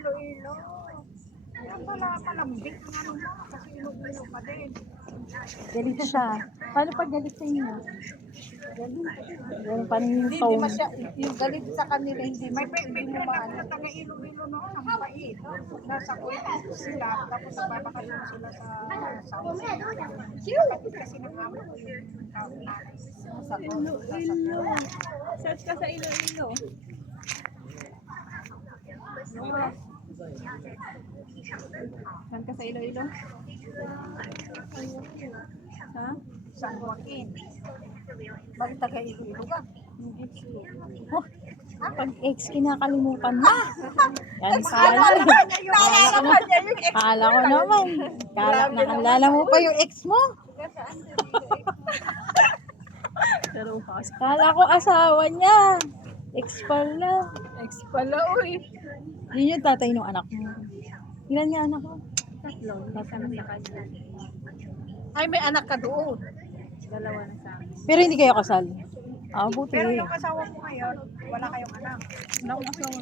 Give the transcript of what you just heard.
Iloilo. Yan pala, malambing ang ano mo. Kasi Iloilo pa din. Galit siya. Paano pag galit sa inyo? Galit pa rin yung Hindi tone. masya, yung galit sa kanila, hindi may friend ako na taga Iloilo noon, ang bait. Nasa kuwait sila, tapos nagpapakalo sila sa South. Kapatid kasi ng amo ko yung tao na nasa Iloilo. Search ka sa Iloilo. Saan ka sa Iloilo? Ha? San Joaquin. Bakit taga Iloilo ka? Oh, pag ex kinakalimutan mo. Yan Naalala kala. niya yung Kala ko naman. Nakalala mo pa yung ex mo. Pero pas. Kala ko asawa niya. Ex pala. Ex pala, uy. Yun yung tatay ng anak mo. Ilan nga anak mo? Tatlo. Isa na sa kanya. Ay, may anak ka doon. Dalawa na sa akin. Pero hindi kayo kasal. Ah, buti. Pero yung asawa mo ngayon, wala kayong anak. Wala akong asawa.